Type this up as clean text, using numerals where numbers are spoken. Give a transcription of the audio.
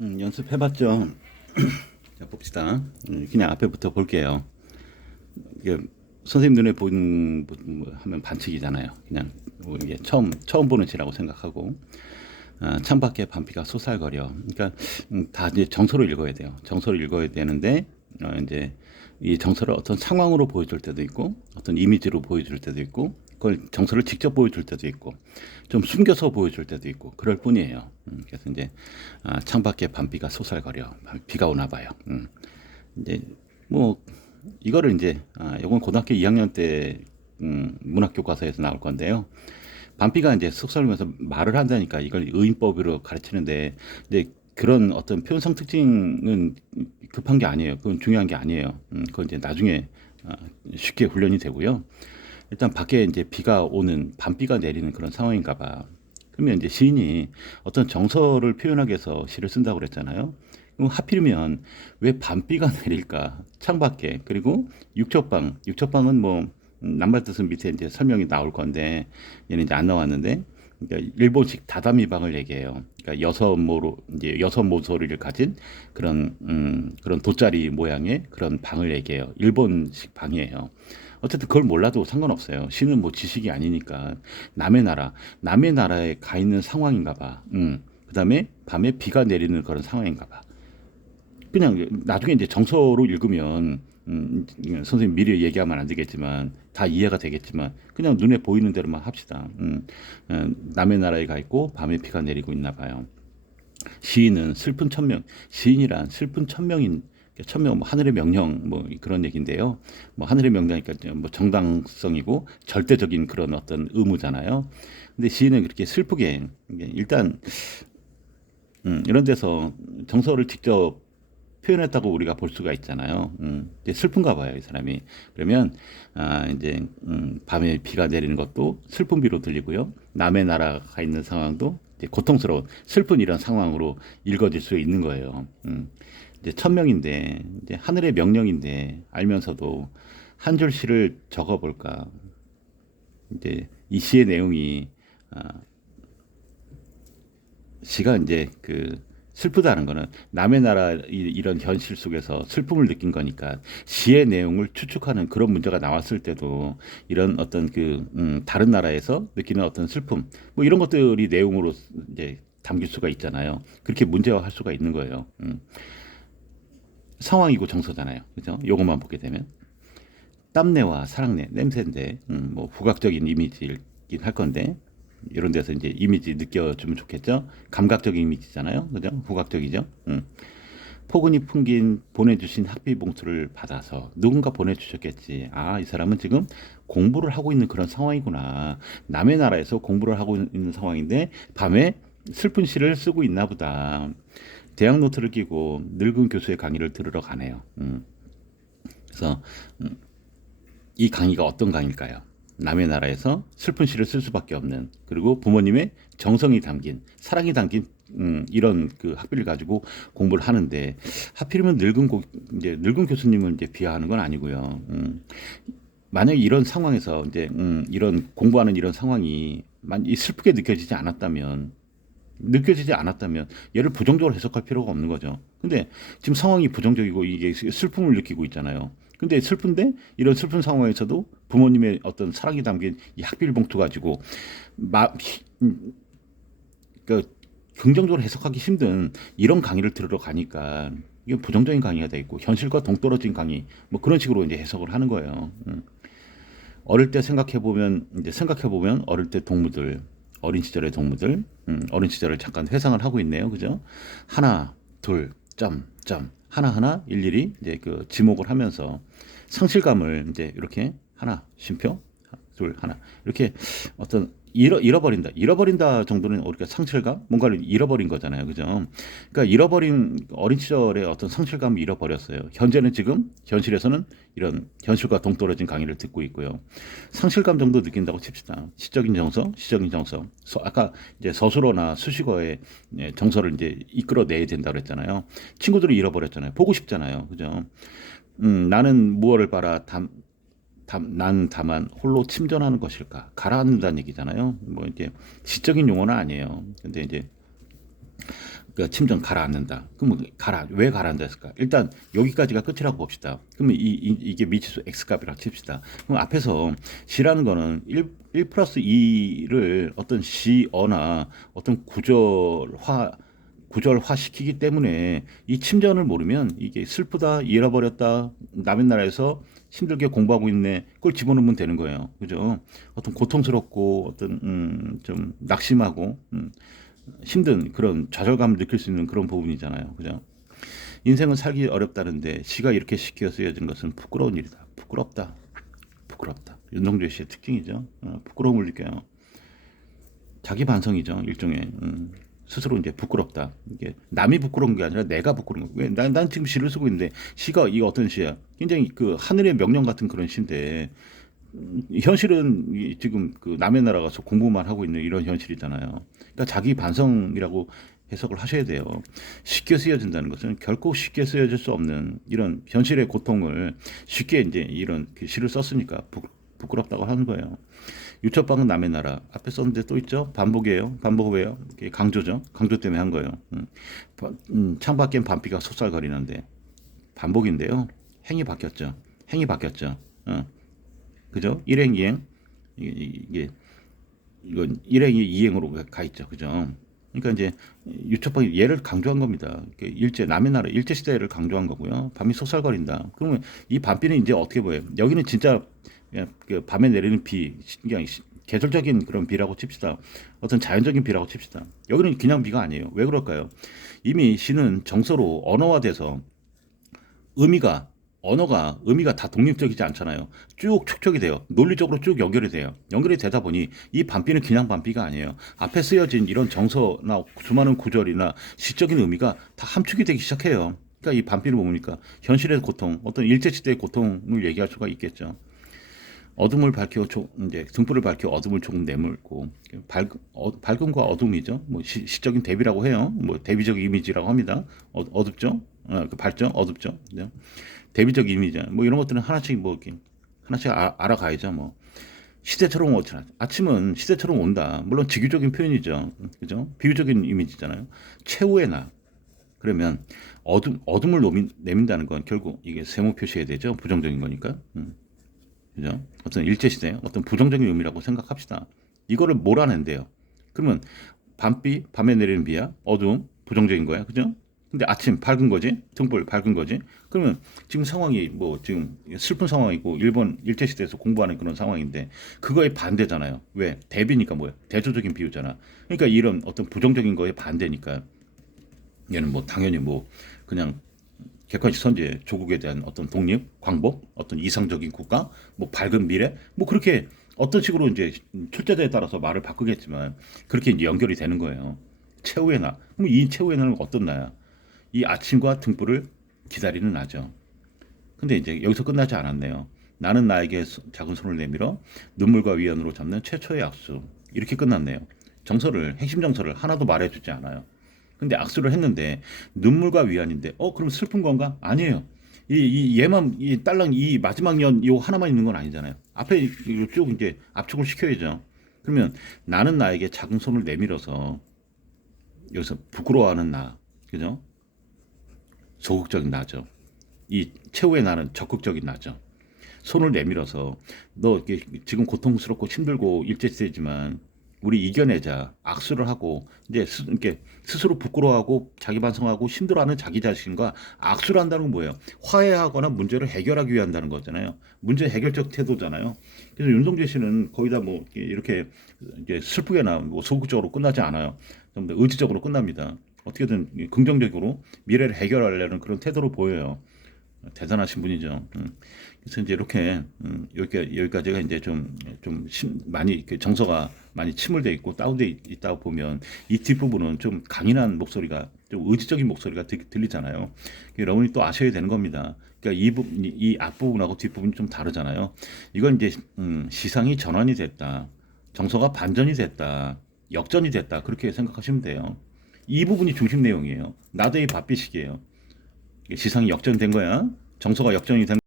연습해봤죠. 자, 봅시다. 그냥 앞에부터 볼게요. 이게 선생님 눈에 보이는 뭐 하면 반칙이잖아요. 그냥 뭐 이게 처음 보는 시라고 생각하고, 창밖에 밤비가 솟아거려. 그러니까 다 이제 정서로 읽어야 돼요. 정서로 읽어야 되는데, 이제 이 정서를 어떤 상황으로 보여줄 때도 있고, 어떤 이미지로 보여줄 때도 있고, 그걸 정서를 직접 보여줄 때도 있고, 좀 숨겨서 보여줄 때도 있고, 그럴 뿐이에요. 그래서 이제 창밖에 밤비가 솟아거려. 비가 오나 봐요. 이제 뭐 이거를 이제 요건 고등학교 2학년 때 문학 교과서에서 나올 건데요. 반피가 이제 속설면서 말을 한다니까 이걸 의인법으로 가르치는데 이제 그런 어떤 표현상 특징은 급한 게 아니에요. 그건 중요한 게 아니에요. 그건 이제 나중에 어, 쉽게 훈련이 되고요. 일단 밖에 이제 비가 오는 밤비가 내리는 그런 상황인가 봐. 그러면 이제 시인이 어떤 정서를 표현하기 위해서 시를 쓴다고 그랬잖아요. 그럼 하필이면 왜 밤비가 내릴까? 창밖에. 그리고 육첩방. 육첩방은 뭐 낱말 뜻은 밑에 이제 설명이 나올 건데 얘는 이제 안 나왔는데 그러니까 일본식 다다미 방을 얘기해요. 그러니까 여섯 모서리를 가진 그런 돗자리 모양의 그런 방을 얘기해요. 일본식 방이에요. 어쨌든 그걸 몰라도 상관없어요. 시는 뭐 지식이 아니니까 남의 나라에 가 있는 상황인가 봐. 그다음에 밤에 비가 내리는 그런 상황인가 봐. 그냥 나중에 이제 정서로 읽으면 선생님 미리 얘기하면 안 되겠지만 다 이해가 되겠지만 그냥 눈에 보이는 대로만 합시다. 남의 나라에 가 있고 밤에 비가 내리고 있나 봐요. 시인은 슬픈 천명, 시인이란 슬픈 천명인 천명 뭐 하늘의 명령 뭐 그런 얘기인데요. 뭐 하늘의 명령이니까 뭐 정당성이고 절대적인 그런 어떤 의무잖아요. 근데 시인은 그렇게 슬프게 일단 이런 데서 정서를 직접 표현했다고 우리가 볼 수가 있잖아요. 이제 슬픈가 봐요, 이 사람이. 그러면 이제 밤에 비가 내리는 것도 슬픈 비로 들리고요. 남의 나라가 있는 상황도 이제 고통스러운 슬픈 이런 상황으로 읽어질 수 있는 거예요. 이제 천명인데 이제 하늘의 명령인데 알면서도 한 줄 시를 적어볼까. 이제 이 시의 내용이 아, 시가 이제 그 슬프다는 거는 남의 나라 이런 현실 속에서 슬픔을 느낀 거니까 시의 내용을 추측하는 그런 문제가 나왔을 때도 이런 어떤 다른 나라에서 느끼는 어떤 슬픔 뭐 이런 것들이 내용으로 이제 담길 수가 있잖아요. 그렇게 문제화할 수가 있는 거예요. 상황이고 정서잖아요. 그죠? 요것만 보게 되면 땀내와 사랑내, 냄새인데 뭐 후각적인 이미지이긴 할 건데 이런 데서 이제 이미지 느껴주면 좋겠죠. 감각적인 이미지잖아요. 그죠? 후각적이죠. 포근히 풍긴 보내주신 학비 봉투를 받아서 누군가 보내주셨겠지. 아, 이 사람은 지금 공부를 하고 있는 그런 상황이구나. 남의 나라에서 공부를 하고 있는 상황인데 밤에 슬픈 시를 쓰고 있나 보다. 대학 노트를 끼고 늙은 교수의 강의를 들으러 가네요. 그래서 이 강의가 어떤 강의일까요? 남의 나라에서 슬픈 시를 쓸 수밖에 없는 그리고 부모님의 정성이 담긴 사랑이 담긴 이런 그 학비를 가지고 공부를 하는데 하필이면 이제 늙은 교수님을 이제 비하하는 건 아니고요. 만약에 이런 상황에서 이제 이런 공부하는 이런 상황이 슬프게 느껴지지 않았다면 얘를 부정적으로 해석할 필요가 없는 거죠. 근데 지금 상황이 부정적이고 이게 슬픔을 느끼고 있잖아요. 근데 슬픈데 이런 슬픈 상황에서도 부모님의 어떤 사랑이 담긴 이 학비를 봉투 가지고 마, 그 긍정적으로 해석하기 힘든 이런 강의를 들으러 가니까 이게 부정적인 강의가 돼 있고 현실과 동떨어진 강의 뭐 그런 식으로 이제 해석을 하는 거예요. 어릴 때 생각해 보면 어릴 때 동무들 어린 시절의 동무들 어린 시절을 잠깐 회상을 하고 있네요. 그죠? 하나, 둘, 점 하나하나 일일이 이제 그 지목을 하면서 상실감을 이제 이렇게 하나 쉼표 둘 하나 이렇게 어떤 잃어버린다 정도는 우리가 상실감 뭔가를 잃어버린 거잖아요. 그죠? 그러니까 잃어버린 어린 시절의 어떤 상실감을 잃어버렸어요. 현재는 지금 현실에서는 이런 현실과 동떨어진 강의를 듣고 있고요. 상실감 정도 느낀다고 칩시다. 시적인 정서. 아까 이제 서술어나 수식어의 정서를 이제 이끌어내야 된다고 그랬잖아요. 친구들을 잃어버렸잖아요. 보고 싶잖아요. 그죠? 나는 무엇을 바라 난 다만 홀로 침전하는 것일까? 가라앉는다는 얘기잖아요. 뭐 이제 시적인 용어는 아니에요. 근데 이제 그 침전 가라앉는다. 그러면 왜 가라앉았을까? 일단 여기까지가 끝이라고 봅시다. 그러면 이게 미치수 x값이라고 칩시다. 그럼 앞에서 c라는 거는 1 플러스 2를 어떤 c어나 어떤 구절화 시키기 때문에 이 침전을 모르면 이게 슬프다, 잃어버렸다, 남의 나라에서 힘들게 공부하고 있네, 그걸 집어넣으면 되는 거예요. 그죠? 어떤 고통스럽고 어떤 좀 낙심하고 힘든 그런 좌절감을 느낄 수 있는 그런 부분이잖아요. 그죠? 인생은 살기 어렵다는데 시가 이렇게 쉽게 쓰여진 것은 부끄러운 일이다. 부끄럽다. 부끄럽다. 윤동주 씨의 특징이죠. 부끄러움을 느껴요. 자기 반성이죠. 일종의 스스로 이제 부끄럽다. 이게 남이 부끄러운 게 아니라 내가 부끄러운 거. 왜? 난 지금 시를 쓰고 있는데 시가 이게 어떤 시야? 굉장히 그 하늘의 명령 같은 그런 시인데 현실은 지금 그 남의 나라 가서 공부만 하고 있는 이런 현실이잖아요. 그러니까 자기 반성이라고 해석을 하셔야 돼요. 쉽게 쓰여진다는 것은 결코 쉽게 쓰여질 수 없는 이런 현실의 고통을 쉽게 이제 이런 그 시를 썼으니까 부끄럽다고 하는 거예요. 유처방은 남의 나라 앞에 썼는데 또 있죠. 반복이에요. 반복이에요. 강조죠. 강조 때문에 한 거예요. 창밖엔 밤비가 속살거리는데 반복인데요. 행이 바뀌었죠. 행이 바뀌었죠. 그죠? 일행 이행 이게 이건 일행이 이행으로 가 있죠. 그죠? 그러니까 이제 유초법이 얘를 강조한 겁니다. 일제 남의 나라 일제 시대를 강조한 거고요. 밤이 속살거린다. 그러면 이 밤비는 이제 어떻게 보여요? 여기는 진짜 그냥 그 밤에 내리는 비, 그냥 계절적인 그런 비라고 칩시다. 어떤 자연적인 비라고 칩시다. 여기는 그냥 비가 아니에요. 왜 그럴까요? 이미 시는 정서로 언어화돼서 언어가 의미가 다 독립적이지 않잖아요. 쭉 축적이 돼요. 논리적으로 쭉 연결이 돼요. 연결이 되다 보니 이 반비는 그냥 반비가 아니에요. 앞에 쓰여진 이런 정서나 수많은 구절이나 시적인 의미가 다 함축이 되기 시작해요. 그러니까 이 반비를 보니까 현실의 고통, 어떤 일제시대의 고통을 얘기할 수가 있겠죠. 어둠을 밝혀 이제 등불을 밝혀 어둠을 조금 내몰고 밝음과 어둠이죠. 뭐 시적인 대비라고 해요. 뭐 대비적 이미지라고 합니다. 어둡죠. 그 밝죠. 어둡죠. 네. 대비적 이미지 뭐 이런 것들은 하나씩 뭐 이렇게 하나씩 알아가야죠. 뭐 시대처럼 오잖아. 아침은 시대처럼 온다. 물론 직유적인 표현이죠. 그죠? 비유적인 이미지잖아요. 최후의 나. 그러면 어둠을 내민다는 건 결국 이게 세모 표시해야 되죠. 부정적인 거니까. 그죠? 어떤 일제시대, 어떤 부정적인 의미라고 생각합시다. 이거를 몰아낸대요. 그러면 밤에 내리는 비야, 어두움, 부정적인 거야. 그죠? 근데 아침 밝은 거지, 등불 밝은 거지. 그러면 지금 상황이 뭐 지금 슬픈 상황이고 일본 일제시대에서 공부하는 그런 상황인데 그거에 반대잖아요. 왜? 대비니까 뭐야? 대조적인 비유잖아. 그러니까 이런 어떤 부정적인 거에 반대니까 얘는 뭐 당연히 뭐 그냥 객관식 선제, 조국에 대한 어떤 독립, 광복, 어떤 이상적인 국가, 뭐 밝은 미래, 뭐 그렇게 어떤 식으로 이제 출제자에 따라서 말을 바꾸겠지만 그렇게 이제 연결이 되는 거예요. 최후의 나. 그럼 이 최후의 나는 어떤 나야? 이 아침과 등불을 기다리는 나죠. 근데 이제 여기서 끝나지 않았네요. 나는 나에게 작은 손을 내밀어 눈물과 위안으로 잡는 최초의 악수. 이렇게 끝났네요. 핵심 정서를 하나도 말해주지 않아요. 근데 악수를 했는데 눈물과 위안인데 그럼 슬픈 건가? 아니에요. 얘만 이 딸랑 이 마지막 년 요 하나만 있는 건 아니잖아요. 앞에 쭉 이제 압축을 시켜야죠. 그러면 나는 나에게 작은 손을 내밀어서 여기서 부끄러워하는 나, 그죠? 소극적인 나죠. 이 최후의 나는 적극적인 나죠. 손을 내밀어서 너 지금 고통스럽고 힘들고 일제시대지만 우리 이겨내자 악수를 하고 이제 이렇게 스스로 부끄러워하고 자기 반성하고 힘들어하는 자기 자신과 악수를 한다는 건 뭐예요? 화해하거나 문제를 해결하기 위해 한다는 거잖아요. 문제 해결적 태도잖아요. 그래서 윤석재 씨는 거의 다 뭐 이렇게 이제 슬프게나 뭐 소극적으로 끝나지 않아요. 좀 더 의지적으로 끝납니다. 어떻게든 긍정적으로 미래를 해결하려는 그런 태도를 보여요. 대단하신 분이죠. 그래서 이제 이렇게 여기까지가 이제 많이 정서가 많이 침울돼 있고 다운돼 있다 보면 이 뒷부분은 좀 강인한 목소리가 좀 의지적인 목소리가 들리잖아요. 여러분이 또 아셔야 되는 겁니다. 그러니까 이 앞부분하고 뒷부분이 좀 다르잖아요. 이건 이제 시상이 전환이 됐다. 정서가 반전이 됐다. 역전이 됐다. 그렇게 생각하시면 돼요. 이 부분이 중심 내용이에요. 나도의 밥비식이에요. 시상이 역전된 거야. 정서가 역전이 된